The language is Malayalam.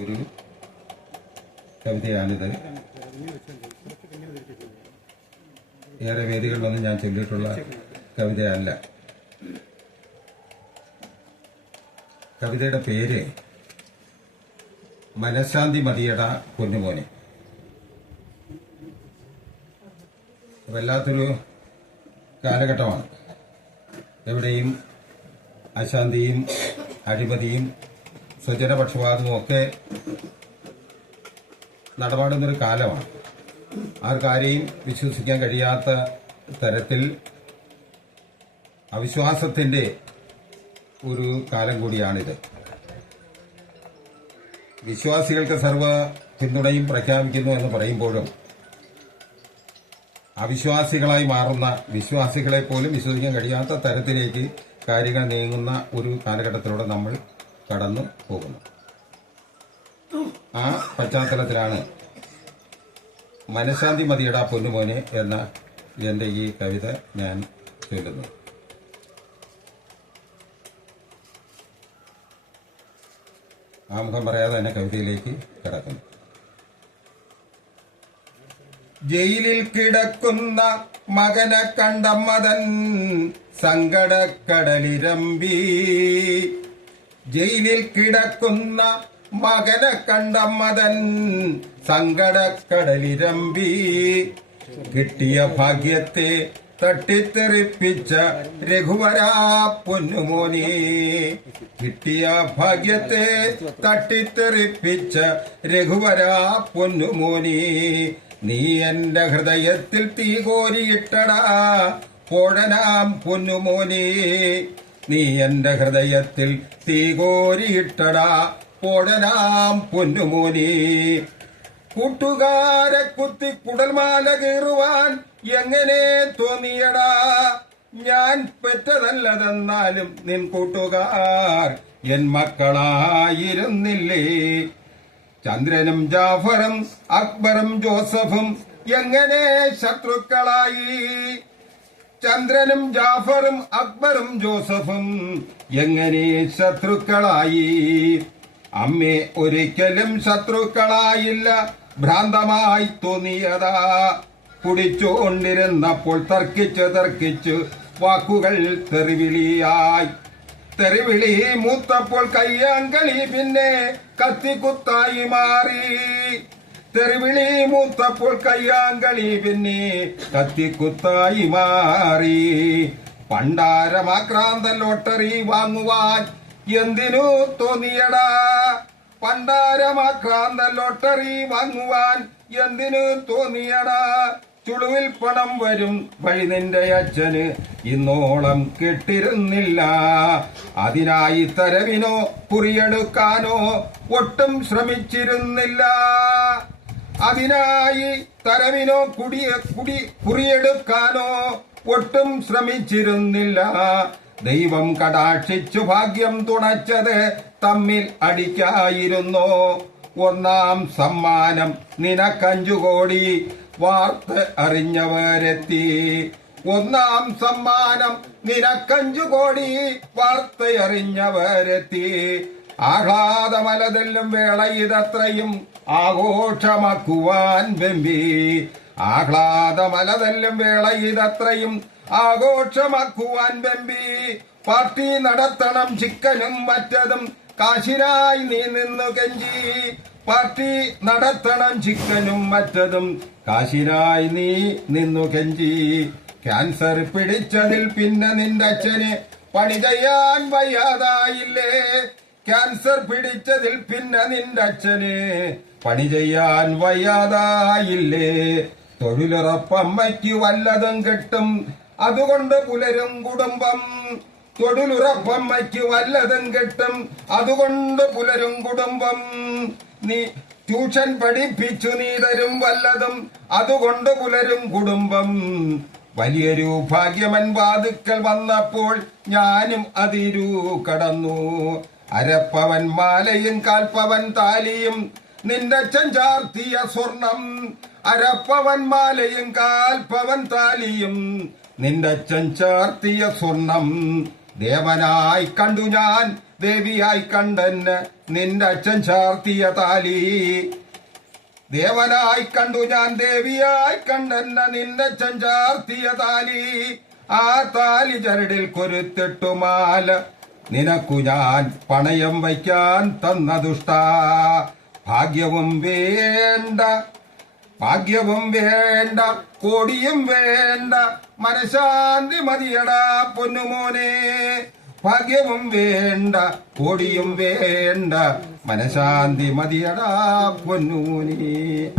ഒരു കവിതയാണിത് ഏറെ വേദികളിലൊന്നും ഞാൻ ചൊല്ലിയിട്ടുള്ള കവിതയല്ല. കവിതയുടെ പേര് മനഃശാന്തി മതിയട പൊന്നുമോനെ. വല്ലാത്തൊരു കാലഘട്ടമാണ്. എവിടെയും അശാന്തിയും അഴിമതിയും സ്വജനപക്ഷപാതവും ഒക്കെ നടപാടുന്നൊരു കാലമാണ്. ആർക്കാരെയും വിശ്വസിക്കാൻ കഴിയാത്ത തരത്തിൽ അവിശ്വാസത്തിന്റെ ഒരു കാലം കൂടിയാണിത്. വിശ്വാസികൾക്ക് സർവ പിന്തുണയും പ്രഖ്യാപിക്കുന്നു എന്ന് പറയുമ്പോഴും അവിശ്വാസികളായി മാറുന്ന വിശ്വാസികളെ പോലും വിശ്വസിക്കാൻ കഴിയാത്ത തരത്തിലേക്ക് കാര്യങ്ങൾ നീങ്ങുന്ന ഒരു കാലഘട്ടത്തിലൂടെ നമ്മൾ കടന്നു പോകുന്നു. ആ പശ്ചാത്തലത്തിലാണ് മനഃശാന്തി മതിയടാ പൊന്നുമോനെ എന്ന എന്റെ ഈ കവിത ഞാൻ ചൊല്ലുന്നു ആമുഖം പറയാതെ തന്നെ കവിതയിലേക്ക് കിടക്കുന്നു. ജയിലിൽ കിടക്കുന്ന മകനെ കണ്ടമ്മതൻ സങ്കടക്കടലിരമ്പി ജയിലിൽ കിടക്കുന്ന മകനെ മതൻ സങ്കടക്കടലിരമ്പി കിട്ടിയ ഭാഗ്യത്തെ തട്ടിത്തെറിപ്പിച്ച രഘുവരാ പൊന്നുമോനെ. കിട്ടിയ ഭാഗ്യത്തെ തട്ടിത്തെറിപ്പിച്ച രഘുവരാ പൊന്നുമോനെ. നീ എന്റെ ഹൃദയത്തിൽ തീ കോരിയിട്ടടാ പോഴനാം പൊന്നുമോനെ. നീ എന്റെ ഹൃദയത്തിൽ തീ കോരിയിട്ടടാ. പോഴനാം പൊന്നുമോനി. കൂട്ടുകാരെ കുത്തി കുടൽമാല കീറുവാൻ എങ്ങനെ തോന്നിയടാ? ഞാൻ പെറ്റതല്ലതെന്നാലും നിൻ കൂട്ടുകാർ എൻ മക്കളായിരുന്നില്ലേ? ചന്ദ്രനും ജാഫറും അക്ബറും ജോസഫും എങ്ങനെ ശത്രുക്കളായി? ചന്ദ്രനും ജാഫറും അക്ബറും ജോസഫും എങ്ങനെ ശത്രുക്കളായി? അമ്മേ ഒരിക്കലും ശത്രുക്കളായില്ല. ഭ്രാന്തമായി തോന്നിയതാ. കുടിച്ചുകൊണ്ടിരുന്നപ്പോൾ തർക്കിച്ച് തർക്കിച്ച് വാക്കുകൾ തെറിവിളിയായി. തെറിവിളി മൂത്തപ്പോൾ കയ്യാങ്കളി പിന്നെ കത്തിക്കുത്തായി മാറി. തെറിവിളി മൂത്തപ്പോൾ കയ്യാങ്കളി പിന്നെ കത്തിക്കുത്തായി മാറി. പണ്ടാരമാക്രാന്ത ലോട്ടറി വാങ്ങുവാൻ എന്തിനു തോന്നിയടാ? പണ്ടാരമാക്രാന്ത ലോട്ടറി വാങ്ങുവാൻ എന്തിനു തോന്നിയടാ? ചുളുവിൽ പണം വരും വഴി നിന്റെ അച്ഛന് ഇന്നോളം കെട്ടിരുന്നില്ല. അതിനായി തരവിനോ കുറിയെടുക്കാനോ ഒട്ടും ശ്രമിച്ചിരുന്നില്ല. അതിനായി തരവിനോ കുടിയ കുടി കുറിയെടുക്കാനോ ഒട്ടും ശ്രമിച്ചിരുന്നില്ല. ദൈവം കടാക്ഷിച്ചു ഭാഗ്യം തുണച്ചത് തമ്മിൽ അടിക്കായിരുന്നു. ഒന്നാം സമ്മാനം നിനക്കഞ്ചു കോടി വാർത്ത അറിഞ്ഞവരെത്തി. ഒന്നാം സമ്മാനം നിനക്കഞ്ചു കോടി വാർത്തയറിഞ്ഞവരെത്തി ആഹ്ലാദമലതെല്ലും വേളയിതത്രയും ആഘോഷമാക്കുവാൻ വെമ്പി. ആഹ്ലാദമലതെല്ലും വേളയിതത്രയും ആഘോഷമാക്കുവാൻ വെമ്പി. പാർട്ടി നടത്തണം ചിക്കനും മറ്റതും കാശിനായി നീ നിന്നു കെഞ്ചി. പാർട്ടി നടത്തണം ചിക്കനും മറ്റതും കാശിനായി നീ നിന്നു കെഞ്ചി. ക്യാൻസർ പിടിച്ചതിൽ പിന്നെ നിന്റെ അച്ഛന് പണി ചെയ്യാൻ വയ്യാതായില്ലേ? ക്യാൻസർ പിടിച്ചതിൽ പിന്നെ നിന്റെ അച്ഛന് പണി ചെയ്യാൻ വയ്യാതായില്ലേ? തൊഴിലുറപ്പമ്മയ്ക്ക് വല്ലതും കിട്ടും. അതുകൊണ്ട് പുലരും കുടുംബം തൊഴിലുറപ്പമ്മയ്ക്ക് വല്ലതും കിട്ടും. അതുകൊണ്ട് പുലരും കുടുംബം നീ ട്യൂഷൻ പഠിപ്പിച്ചു നീ തരും വല്ലതും. അതുകൊണ്ട് പുലരും കുടുംബം വലിയൊരു ഭാഗ്യമൻ വാതുക്കൽ വന്നപ്പോൾ ഞാനും അതിരു കടന്നു. അരപ്പവൻ മാലയും കാൽപ്പവൻ താലിയും നിന്റെ ചഞ്ചാർത്തിയ ചാർത്തിയ സ്വർണം. അരപ്പവൻ മാലയും കാൽപ്പവൻ താലിയും നിന്റെ ചഞ്ചാർത്തിയ ചാർത്തിയ സ്വർണം. ദേവനായി കണ്ടു ഞാൻ ദേവിയായി കണ്ടെന്ന് നിന്റെ അച്ഛൻ ചാർത്തിയ താലി. ദേവനായി കണ്ടു ഞാൻ ദേവിയായി കണ്ടെന്ന നിന്റെ ചഞ്ചാർത്തിയ ചാർത്തിയ താലി. ആ താലി ചരടിൽ കൊരുത്തിട്ടുമാല നിനക്കു ഞാൻ പണയം വയ്ക്കാൻ തന്ന ദുഷ്ട ഭാഗ്യവും വേണ്ട ഭാഗ്യവും വേണ്ട കോടിയും വേണ്ട. മനഃശാന്തി മതിയടാ പൊന്നുമോനെ. ഭാഗ്യവും വേണ്ട കോടിയും വേണ്ട. മനഃശാന്തി മതിയടാ പൊന്നുമോനെ.